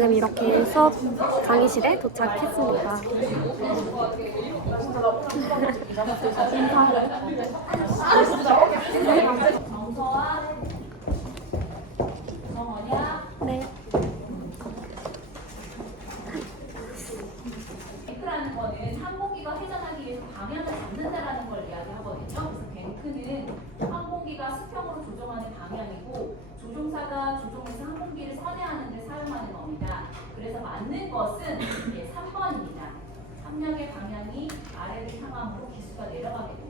저는 이렇게 수업 강의실에 도착했습니다. 네. 항공기가 수평으로 조종하는 방향이고 조종사가 조종해서 항공기를 겁니다. 그래서 맞는 것은 예, 3번입니다. 함량의 방향이 아래를 향하므로 기수가 내려가게 됩니다.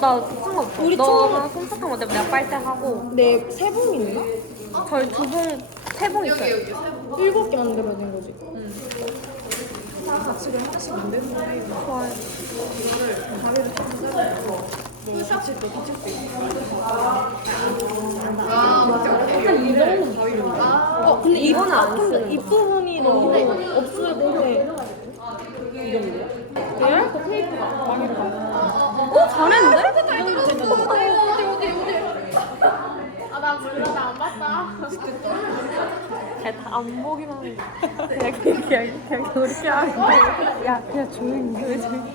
나 상관없어. 우리 너가 솜사탕 만들면 내가 빨대 하고 네세 봉인가? 저희 두 봉, 세봉 있어요. 일곱 개 만들어야 되는 거지. 좋아요. 어 근데 이 이거는 안 근데 쓰는 이 부분이 너무 없어야 되는데. 테이프가 망했다. 어? 잘했는데? 아나 몰라 나 안 보기만 하는 거. 그냥, 그냥, 그냥, 그냥 하는 거. 야, 그냥 조용히 해, 조용히.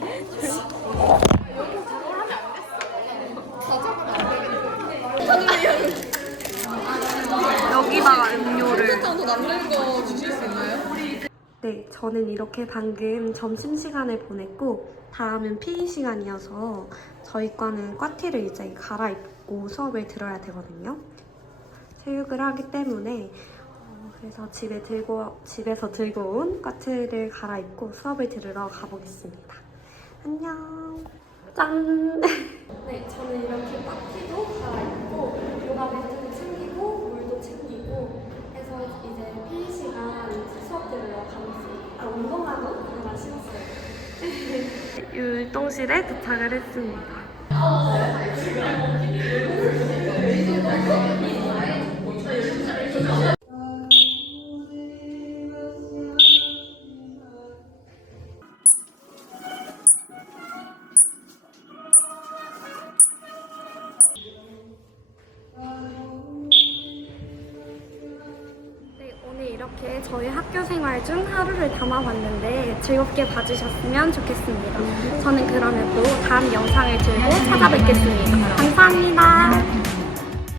여기다가 음료를. 더 남는 거 주실 수 있나요? 네, 저는 이렇게 방금 점심시간을 보냈고, 다음은 PE 시간이어서 저희 과는 과티를 이제 갈아입고 수업을 들어야 되거든요. 체육을 하기 때문에, 어, 그래서 집에 들고, 집에서 들고 온 과티를 갈아입고 수업을 들으러 가보겠습니다. 안녕! 짠! 네, 저는 이렇게 과티도 갈아입고, 요가 매트도 챙기고, 물도 챙기고, 율동실에 도착을 했습니다. 이렇게 저희 학교 생활 중 하루를 담아봤는데 즐겁게 봐주셨으면 좋겠습니다. 저는 그러면 또 다음 영상을 들고 찾아뵙겠습니다. 감사합니다.